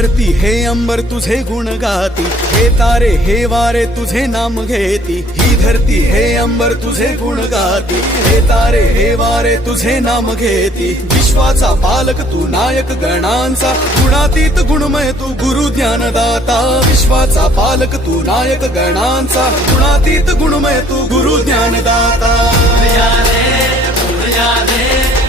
धरती हे अंबर तुझे गुण गाती, हे तारे हे वारे तुझे नाम घेती। ही धरती हे अंबर तुझे गुण गाती, हे तारे हे वारे तुझे नाम घेती। विश्वाचा पालक तू नायक गणांचा, गुणातीत गुणमय तू गुरु ज्ञानदाता। विश्वाचा पालक तू नायक गणांचा, गुणातीत गुणमय तू गुरु ज्ञानदाता। पुढे जा रे, पुढे जा रे,